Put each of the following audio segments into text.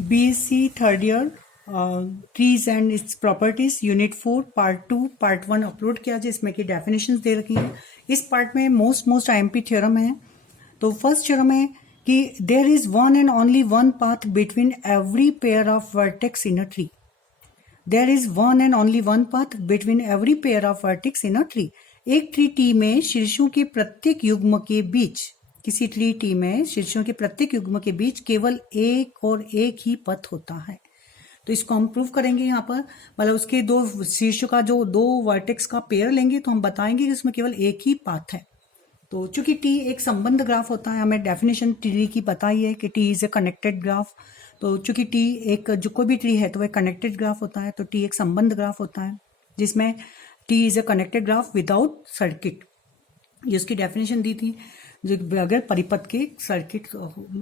BSc third year trees and its properties unit 4 part 2 part 1 upload किया जिसमें कि definitions दे रखी हैं। इस पार्ट में मोस्ट आईएमपी थ्योरम है। तो फर्स्ट थ्योरम है कि there is one and only one path between every pair of vertex in a tree. There is one and only one path between every pair of vertex in a tree. एक tree T में शीर्षों के प्रत्येक युग्म के बीच, किसी tree T में शीर्षों के प्रत्येक युग्म के बीच केवल एक और एक ही पथ होता है। तो इसको हम प्रूव करेंगे यहाँ पर, मतलब उसके दो शीर्षों का जो दो वर्टेक्स का पेयर लेंगे तो हम बताएंगे कि उसमें केवल एक ही पाथ है। तो चूंकि टी एक संबंध ग्राफ होता है, हमें डेफिनेशन ट्री की पता ही है कि T is a connected graph. तो चूंकि टी एक जो कोई भी ट्री है तो वह कनेक्टेड ग्राफ होता है, तो टी एक संबंध ग्राफ होता है जिसमें T is a connected graph without circuit. ये उसकी डेफिनेशन दी थी, जो अगर परिपथ के सर्किट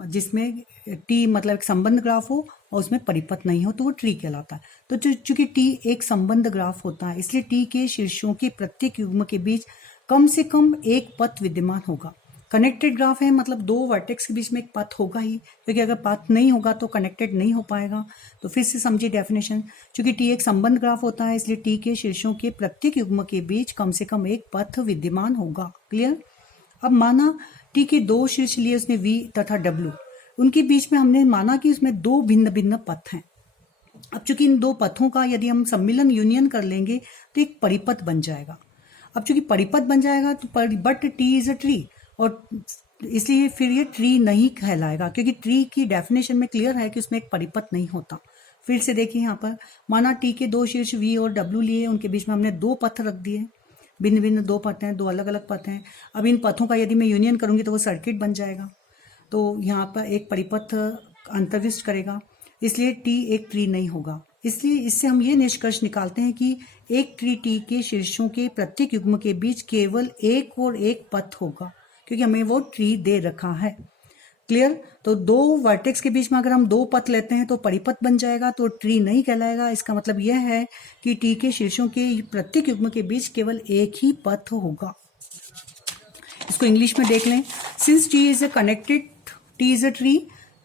जिसमें टी मतलब एक संबंध ग्राफ हो और उसमें परिपथ नहीं हो तो वो ट्री कहलाता है। तो चूंकि टी एक संबंध ग्राफ होता है इसलिए टी के शीर्षों के प्रत्येक युग्म के बीच कम से कम एक पथ विद्यमान होगा। कनेक्टेड ग्राफ है मतलब दो वर्टेक्स के बीच में एक पथ होगा ही, क्योंकि अगर पथ नहीं होगा तो कनेक्टेड नहीं हो पाएगा। तो फिर से समझिए डेफिनेशन, चूंकि टी एक संबंध ग्राफ होता है इसलिए टी के शीर्षों के प्रत्येक युग्म के बीच कम से कम एक पथ विद्यमान होगा। क्लियर। अब माना टी के दो शीर्ष लिए उसने V तथा W, उनके बीच में हमने माना कि उसमें दो भिन्न भिन्न पथ हैं। अब चूंकि इन दो पथों का यदि हम सम्मिलन यूनियन कर लेंगे तो एक परिपथ बन जाएगा। अब चूंकि परिपथ बन जाएगा तो but T is a tree, और इसलिए फिर ये ट्री नहीं कहलाएगा, क्योंकि ट्री की डेफिनेशन में क्लियर है कि उसमें एक परिपथ नहीं होता। फिर से देखिए यहाँ पर, माना टी के दो शीर्ष V और W लिए, उनके बीच में हमने दो पथ रख दिए, भिन्न भिन्न दो पथ हैं, दो अलग अलग पथ हैं। अब इन पथों का यदि मैं यूनियन करूंगी तो वो सर्किट बन जाएगा, तो यहाँ पर एक परिपथ अंतर्विष्ट करेगा, इसलिए टी एक ट्री नहीं होगा। इसलिए इससे हम ये निष्कर्ष निकालते हैं कि एक ट्री टी के शीर्षों के प्रत्येक युग्म के बीच केवल एक और एक पथ होगा, क्योंकि हमें वो ट्री दे रखा है। क्लियर। तो दो वर्टेक्स के बीच में अगर हम दो पथ लेते हैं तो परिपथ बन जाएगा, तो ट्री नहीं कहलाएगा। इसका मतलब यह है कि टी के शीर्षों के प्रत्येक युग्म के बीच केवल एक ही पथ होगा। इसको इंग्लिश में देख लें, since T is a connected, T is a tree,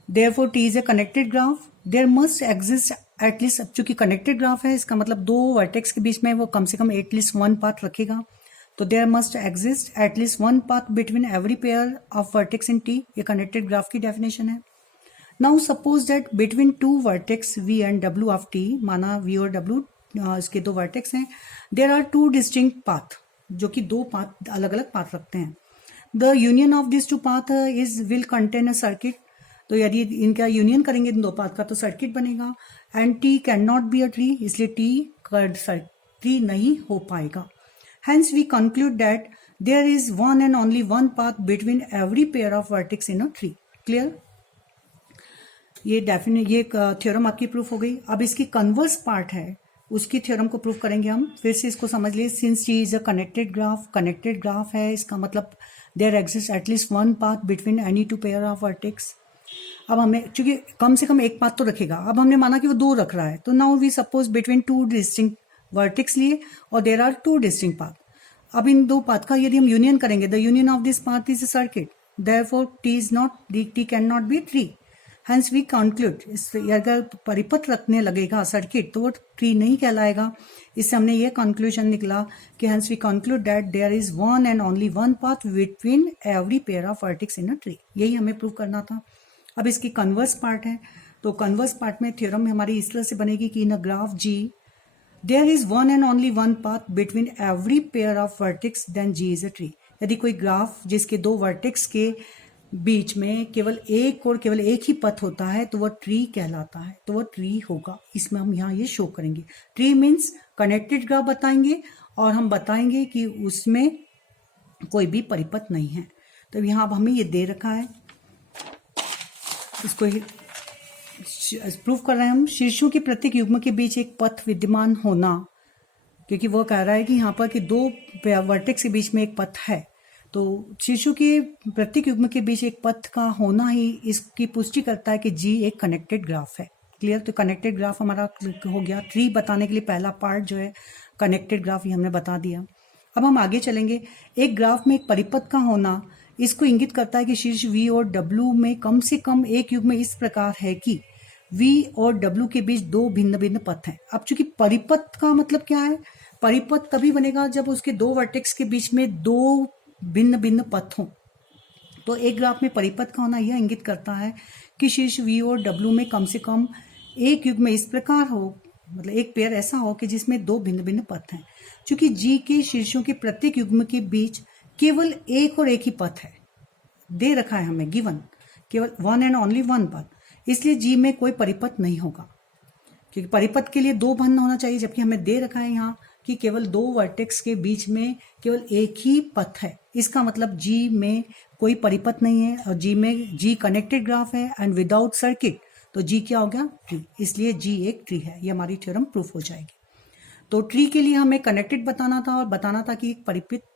therefore T is a connected graph, there must exist at least. अब चूंकि कनेक्टेड ग्राफ है इसका मतलब दो वर्टेक्स के बीच में वो कम से कम एटलीस्ट वन पाथ रखेगा, तो there must exist at least one path between every pair of vertex in T. ये कनेक्टेड ग्राफ की डेफिनेशन है। Now suppose that between two vertex V and W of T, माना V और W इसके दो vertex हैं, there are two distinct path, जो कि दो पाथ अलग अलग पाथ रखते हैं। The union of this two path is will contain a circuit. तो यदि इनका यूनियन करेंगे इन दो पाथ का तो सर्किट बनेगा। And T can not be a tree, इसलिए ट्री नहीं हो पाएगा। Hence we conclude that there is one and only one path between every pair of vertex in a tree. Clear? ये थ्योरम आपकी proof हो गई। अब इसकी कन्वर्स पार्ट है, उसकी थ्योरम को प्रूफ करेंगे हम। फिर से इसको समझ लिए, since T is a connected graph है, इसका मतलब there exist at least one path between any two pair of vertex. अब हमें चूंकि कम से कम एक पाथ तो रखेगा, अब हमने माना कि वो दो रख रहा है, तो now we suppose between two distinct vertex लिए और there are two distinct path. अब इन दो पाथ का यदि हम यूनियन करेंगे, the union of this path is a circuit, therefore T can not be tree. Hence we conclude, अगर परिपथ रखने लगेगा सर्किट तो वो ट्री नहीं कहलाएगा। इससे हमने ये कंक्लूजन निकला कि hence we conclude that there is one and only one path between every pair of vertex in a tree. यही हमें प्रूव करना था। अब इसकी कन्वर्स पार्ट है, तो कन्वर्स पार्ट में थ्योरम हमारी इस तरह से बनेगी कि in a graph G there is one and only one path between every pair of vertex then G is a tree. यदि कोई ग्राफ जिसके दो वर्टेक्स के बीच में केवल एक ही पथ होता है तो वह ट्री कहलाता है, तो वह ट्री होगा। इसमें हम यहाँ ये शो करेंगे। ट्री मीन्स कनेक्टेड ग्राफ बताएंगे और हम बताएंगे कि उसमें कोई भी परिपथ नहीं है। तो यहाँ अब हमें ये दे रखा है, इसको प्रूफ कर रहे हैं हम। शीर्षों के प्रत्येक युग्म के बीच एक पथ विद्यमान होना, क्योंकि वो कह रहा है कि यहाँ पर कि दो वर्टेक्स के बीच में एक पथ है, तो शीर्षों के प्रत्येक युग्म के बीच एक पथ का होना ही इसकी पुष्टि करता है कि G एक कनेक्टेड ग्राफ है। क्लियर। तो कनेक्टेड ग्राफ हमारा हो गया। ट्री बताने के लिए पहला पार्ट जो है कनेक्टेड ग्राफ, ये हमने बता दिया। अब हम आगे चलेंगे। एक ग्राफ में एक परिपथ का होना इसको इंगित करता है कि शीर्ष V और W में कम से कम एक युग्म इस प्रकार है कि V और W के बीच दो भिन्न भिन्न पथ हैं। अब चूंकि परिपथ का मतलब क्या है, परिपथ तभी बनेगा जब उसके दो वर्टेक्स के बीच में दो भिन्न भिन्न पथ हों। तो एक ग्राफ में परिपथ का होना यह इंगित करता है कि शीर्ष V और W में कम से कम एक युग्म इस प्रकार हो, मतलब एक पेयर ऐसा हो कि जिसमें दो भिन्न भिन्न पथ हैं। चूंकि G के शीर्षों के प्रत्येक युग्म के बीच केवल एक और एक ही पथ है, दे रखा है हमें गिवन, केवल वन एंड ओनली वन पथ, इसलिए G में कोई परिपथ नहीं होगा, क्योंकि परिपथ के लिए दो बंध होना चाहिए, जबकि हमें दे रखा है यहाँ कि केवल दो वर्टेक्स के बीच में केवल एक ही पथ है। इसका मतलब G में कोई परिपथ नहीं है और G कनेक्टेड ग्राफ है एंड विदाउट सर्किट, तो G क्या हो गया, ट्री, इसलिए G एक ट्री है। ये हमारी थ्योरम प्रूफ हो जाएगी। तो ट्री के लिए हमें कनेक्टेड बताना था और बताना था कि एक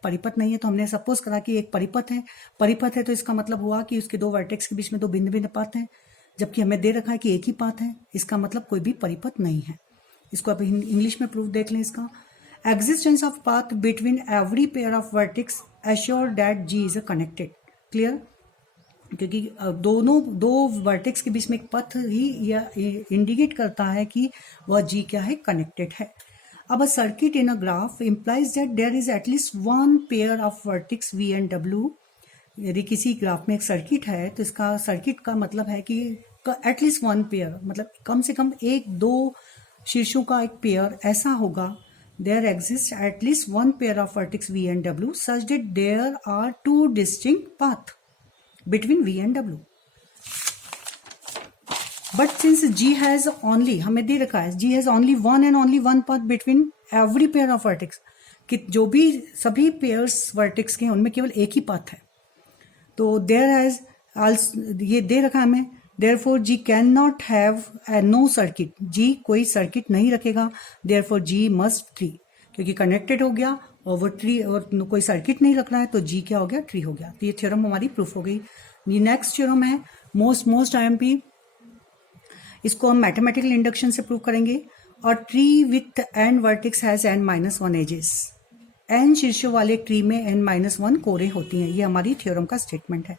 परिपथ नहीं है, तो हमने सपोज करा कि एक परिपथ है तो इसका मतलब हुआ कि उसके दो वर्टेक्स के बीच में दो भिन्न भिन्न पाथ हैं, जबकि हमें दे रखा है कि एक ही पाथ है, इसका मतलब कोई भी परिपथ नहीं है। इसको अब इंग्लिश में प्रूफ देख लें इसका। Existence of path between every pair of vertex assure that G is a connected. Clear, क्योंकि दो वर्टेक्स के बीच में एक पथ ही यह इंडिकेट करता है कि वह G क्या है, कनेक्टेड है। अब a circuit in a graph implies that there is at least one pair of vertex V and W। यदि किसी ग्राफ में एक सर्किट है तो इसका सर्किट का मतलब है कि एटलीस्ट वन पेयर, मतलब कम से कम एक दो शीर्षों का एक पेयर ऐसा होगा। There exist at least one pair of vertex V and W such that there are two distinct path between V and W। But since G has only, हमें दे रखा है G has only one and only one path between every pair of vertex, कि जो भी सभी pairs vertex के हैं उनमें केवल एक ही पाथ है। तो देयर हैज ये दे रखा है हमें, therefore G can not have no circuit, G कोई सर्किट नहीं रखेगा, देयरफॉर G मस्ट ट्री, क्योंकि कनेक्टेड हो गया और वो ट्री और कोई सर्किट नहीं रख रहा है तो G क्या हो गया, ट्री हो गया। तो ये थ्योरम हमारी प्रूफ हो गई। ये नेक्स्ट थ्योरम है मोस्ट IMP, इसको हम मैथमेटिकल इंडक्शन से प्रूव करेंगे। और tree with n vertex has n-1 edges, n शीर्षों वाले ट्री में n-1 कोरें होती हैं, ये हमारी थ्योरम का स्टेटमेंट है।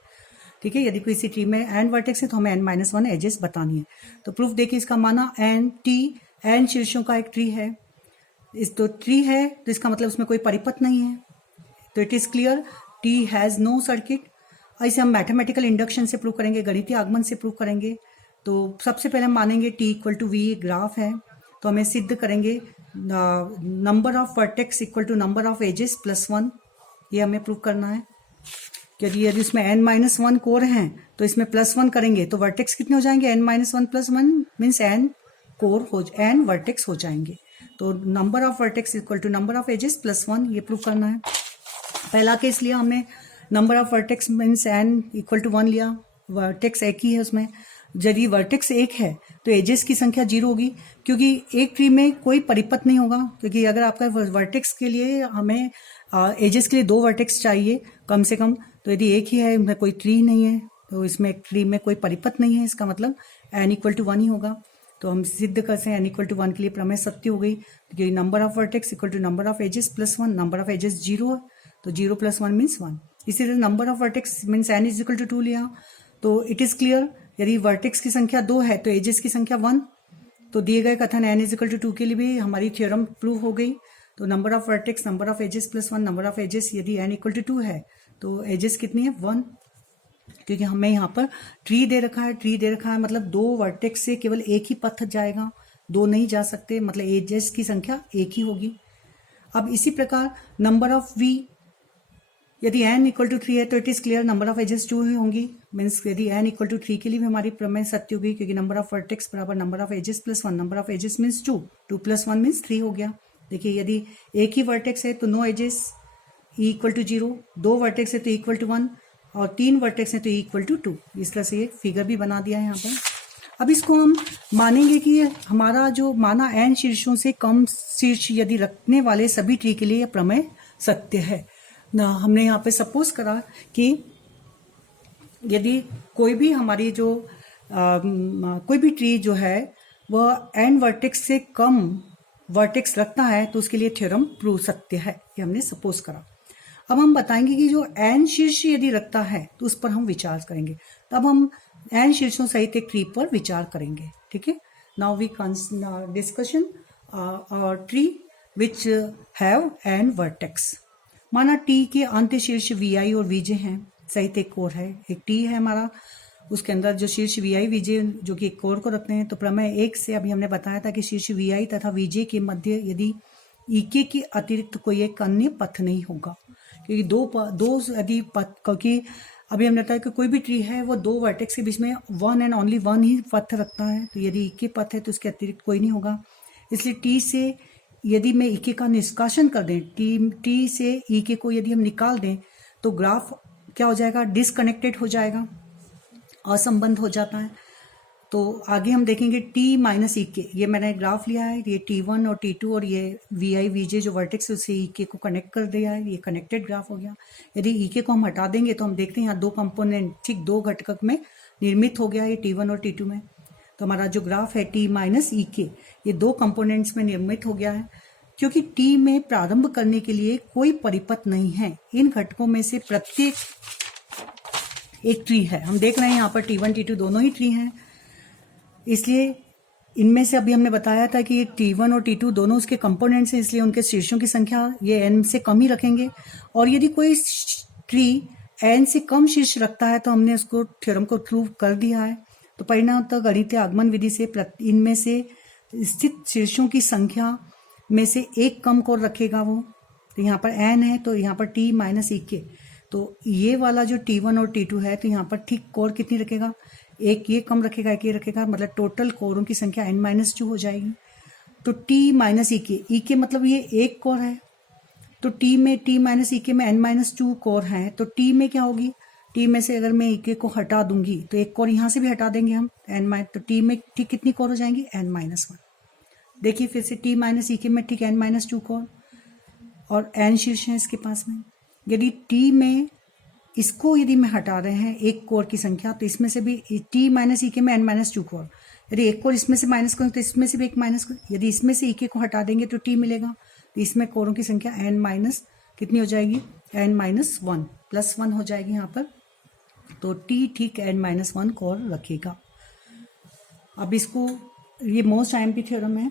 ठीक है, यदि किसी ट्री में n वर्टेक्स है तो हमें n-1 एजेस बतानी है। तो प्रूफ देखिए, इसका माना n शीर्षों का एक ट्री है, इस तो ट्री है तो इसका मतलब उसमें कोई परिपथ नहीं है, तो it is clear T has no circuit. इसे हम मैथमेटिकल इंडक्शन से प्रूव करेंगे, गणितीय आगमन से प्रूव करेंगे। तो सबसे पहले हम मानेंगे T equal to V graph है, तो हमें सिद्ध करेंगे number of vertex equal to number of edges plus 1, ये हमें प्रूव करना है। यदि इसमें n-1 कोर हैं तो इसमें +1 करेंगे तो वर्टेक्स कितने हो जाएंगे, n-1 + 1 मीन्स n वर्टेक्स हो जाएंगे। तो number of vertex equal to number of edges plus 1, ये प्रूव करना है। पहला केस लिया हमने, number of vertex means n equal to 1 लिया, वर्टेक्स एक ही है उसमें। यदि वर्टेक्स एक है तो एजेस की संख्या 0 होगी, क्योंकि एक ट्री में कोई परिपथ नहीं होगा, क्योंकि अगर आपका वर्टेक्स के लिए हमें एजेस के लिए 2 वर्टेक्स चाहिए कम से कम, तो यदि एक ही है, इसमें कोई ट्री नहीं है, तो इसमें ट्री में कोई परिपथ नहीं है, इसका मतलब n इक्वल टू 1 ही होगा। तो हम सिद्ध करते हैं n इक्वल टू 1 के लिए प्रमेय सत्य हो गई, क्योंकि number of vertex equal to number of edges plus 1, number of edges 0 है तो 0 + 1 मीन्स 1। इसी तरह number of vertex means n is equal to 2 लिया, तो इट इज क्लियर यदि वर्टेक्स की संख्या 2 है तो एजेस की संख्या 1, तो दिए गए कथन n इज इक्वल टू 2 के लिए भी हमारी थ्योरम प्रूव हो गई। तो number of vertex number of edges plus 1, number of edges यदि n इक्वल टू 2 है तो एजेस कितनी है, 1, क्योंकि हमें यहाँ पर ट्री दे रखा है, मतलब 2 वर्टेक्स से केवल एक ही पथ जाएगा, 2 नहीं जा सकते, मतलब एजेस की संख्या एक ही होगी। अब इसी प्रकार नंबर ऑफ v, यदि n इक्वल टू 3 है तो it is clear number of edges 2 ही होंगी, मीन्स यदि n इक्वल टू 3 के लिए भी हमारी प्रमेय सत्य होगी, क्योंकि नंबर ऑफ वर्टेक्स बराबर number of edges plus 1, number of edges means 2, 2 + 1 means 3 हो गया। देखिए यदि एक ही वर्टेक्स है तो no edges, e equal to 0, 2 vertex है तो इक्वल टू 1, और 3 वर्टेक्स है तो इक्वल टू 2। इस तरह से ये फिगर भी बना दिया है यहाँ पर। अब इसको हम मानेंगे कि हमारा जो माना n शीर्षों से कम शीर्ष यदि रखने वाले सभी ट्री के लिए यह प्रमेय सत्य है ना। हमने यहाँ पे सपोज करा कि यदि कोई भी हमारी जो कोई भी ट्री जो है वह n वर्टेक्स से कम वर्टेक्स रखता है तो उसके लिए थ्योरम प्रूव सत्य है, ये हमने सपोज करा। अब हम बताएंगे कि जो n शीर्ष यदि रखता है तो उस पर हम विचार करेंगे। तब हम एन शीर्षों सहित एक ट्री पर विचार करेंगे। ठीक है, now we discussion tree which have N vertex. माना टी के अंत्य शीर्ष वी आई और वीजे हैं सहित एक कोर है। एक टी है हमारा, उसके अंदर जो शीर्ष वी आई वीजे जो कि एक कोर को रखते हैं। तो प्रमेय 1 से अभी हमने बताया था कि शीर्ष वी आई तथा वीजे के मध्य यदि ईके के अतिरिक्त कोई एक अन्य पथ नहीं होगा, क्योंकि दो यदि पथ, क्योंकि अभी हमने बताया कि कोई भी ट्री है वो दो वर्टेक्स के बीच में वन एंड ओनली वन ही पथ रखता है। तो यदि ईके पथ है तो उसके अतिरिक्त कोई नहीं होगा। इसलिए टी से यदि मैं ईके का निष्कासन कर दें, टी से ईके को यदि हम निकाल दें तो ग्राफ क्या हो जाएगा, डिसकनेक्टेड हो जाएगा, असंबंध हो जाता है। तो आगे हम देखेंगे टी माइनस ईके, ये मैंने ग्राफ लिया है, ये T1 और T2 और ये वी आई वीजे जो वर्टेक्स है उससे ईके को कनेक्ट कर दिया है, ये कनेक्टेड ग्राफ हो गया। यदि ईके को हम हटा देंगे तो हम देखते हैं यहाँ दो कंपोनेंट ठीक दो घटक में निर्मित हो गया है T1 और T2 में। तो हमारा जो ग्राफ है टी माइनस ईके ये दो कंपोनेंट्स में निर्मित हो गया है। क्योंकि टी में प्रारंभ करने के लिए कोई परिपथ नहीं है, इन घटकों में से प्रत्येक एक ट्री है। हम देख रहे हैं यहाँ पर T1 T2 दोनों ही ट्री हैं, इसलिए इनमें से अभी हमने बताया था कि T1 और T2 दोनों उसके कंपोनेंट्स हैं, इसलिए उनके शीर्षों की संख्या ये n से कम ही रखेंगे। और यदि कोई ट्री n से कम शीर्ष रखता है तो हमने उसको थ्योरम को प्रूव कर दिया है। तो परिणामतः गणितीय आगमन विधि से इनमें से स्थित शीर्षों की संख्या में से एक कम कोर रखेगा वो। तो यहाँ पर n है तो यहाँ पर t माइनस ईके, तो ये वाला जो T1 और T2 है तो यहाँ पर ठीक कोर कितनी रखेगा, एक ये कम रखेगा एक ये रखेगा, मतलब टोटल कोरों की संख्या n-2 हो जाएगी। तो t माइनस ईके मतलब ये एक कोर है, तो t माइनस ईके में n-2 कोर है। तो t में क्या होगी, t में से अगर मैं ईके को हटा दूंगी तो एक कोर यहाँ से भी हटा देंगे हम तो t में ठीक कितनी कोर हो जाएंगी, n-1। देखिए फिर से t माइनस ईके में ठीक n-2 कोर और n शीर्ष है इसके पास में। यदि t में इसको यदि मैं हटा रहे हैं एक कोर की संख्या तो इसमें से भी t माइनस ईके में n-2 कोर, यदि एक कोर इसमें से माइनस करूँ तो इसमें से भी एक माइनस करूँ, यदि इसमें से ईके को हटा देंगे तो t मिलेगा। तो इसमें कोरों की संख्या n- कितनी हो जाएगी, n-1 प्लस 1 हो जाएगी यहाँ पर। तो t ठीक n-1 कोर रखेगा। अब इसको, ये मोस्ट आईएमपी थ्योरम है।